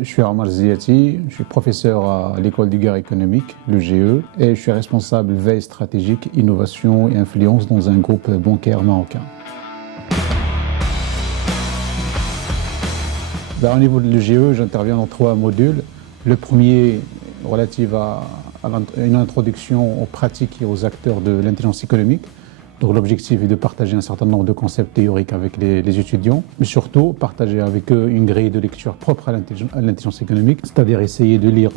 Je suis Omar Ziati, je suis professeur à l'école du guerre économique, le GE, et je suis responsable veille stratégique, innovation et influence dans un groupe bancaire marocain. Au niveau de l'EGE, j'interviens dans 3 modules. Le premier, relatif à une introduction aux pratiques et aux acteurs de l'intelligence économique. Donc l'objectif est de partager un certain nombre de concepts théoriques avec les étudiants, mais surtout partager avec eux une grille de lecture propre à l'intelligence économique, c'est-à-dire essayer de lire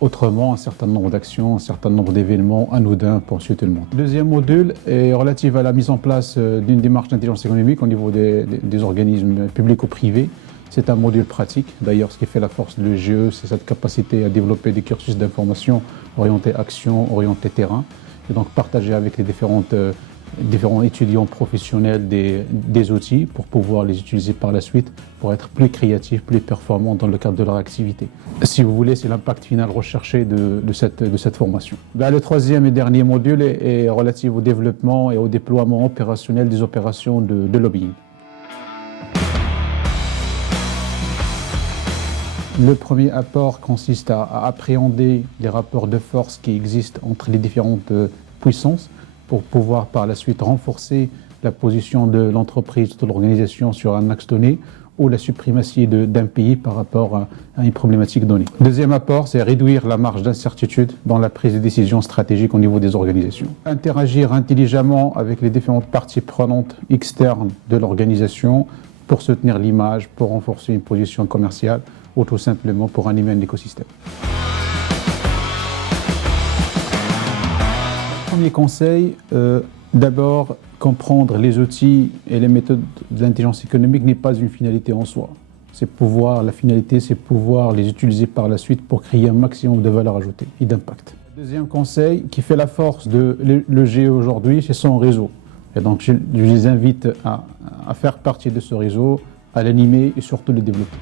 autrement un certain nombre d'actions, un certain nombre d'événements anodins pour suivre tout le monde. Le deuxième module est relatif à la mise en place d'une démarche d'intelligence économique au niveau des organismes publics ou privés. C'est un module pratique. D'ailleurs, ce qui fait la force de l'EGE, c'est cette capacité à développer des cursus d'information orientés action, orientés terrain, et donc partager avec les différents étudiants professionnels des outils pour pouvoir les utiliser par la suite pour être plus créatifs, plus performants dans le cadre de leur activité. Si vous voulez, c'est l'impact final recherché de cette formation. Le troisième et dernier module est relatif au développement et au déploiement opérationnel des opérations de lobbying. Le premier apport consiste à appréhender les rapports de force qui existent entre les différentes puissances pour pouvoir par la suite renforcer la position de l'entreprise, de l'organisation sur un axe donné ou la suprématie d'un pays par rapport à une problématique donnée. Deuxième apport, c'est réduire la marge d'incertitude dans la prise de décision stratégique au niveau des organisations. Interagir intelligemment avec les différentes parties prenantes externes de l'organisation pour soutenir l'image, pour renforcer une position commerciale ou tout simplement pour animer un écosystème. Premier conseil, d'abord, comprendre les outils et les méthodes de l'intelligence économique n'est pas une finalité en soi. La finalité, c'est pouvoir les utiliser par la suite pour créer un maximum de valeur ajoutée et d'impact. Deuxième conseil qui fait la force de l'EGE aujourd'hui, c'est son réseau. Et donc, je les invite à faire partie de ce réseau, à l'animer et surtout le développer.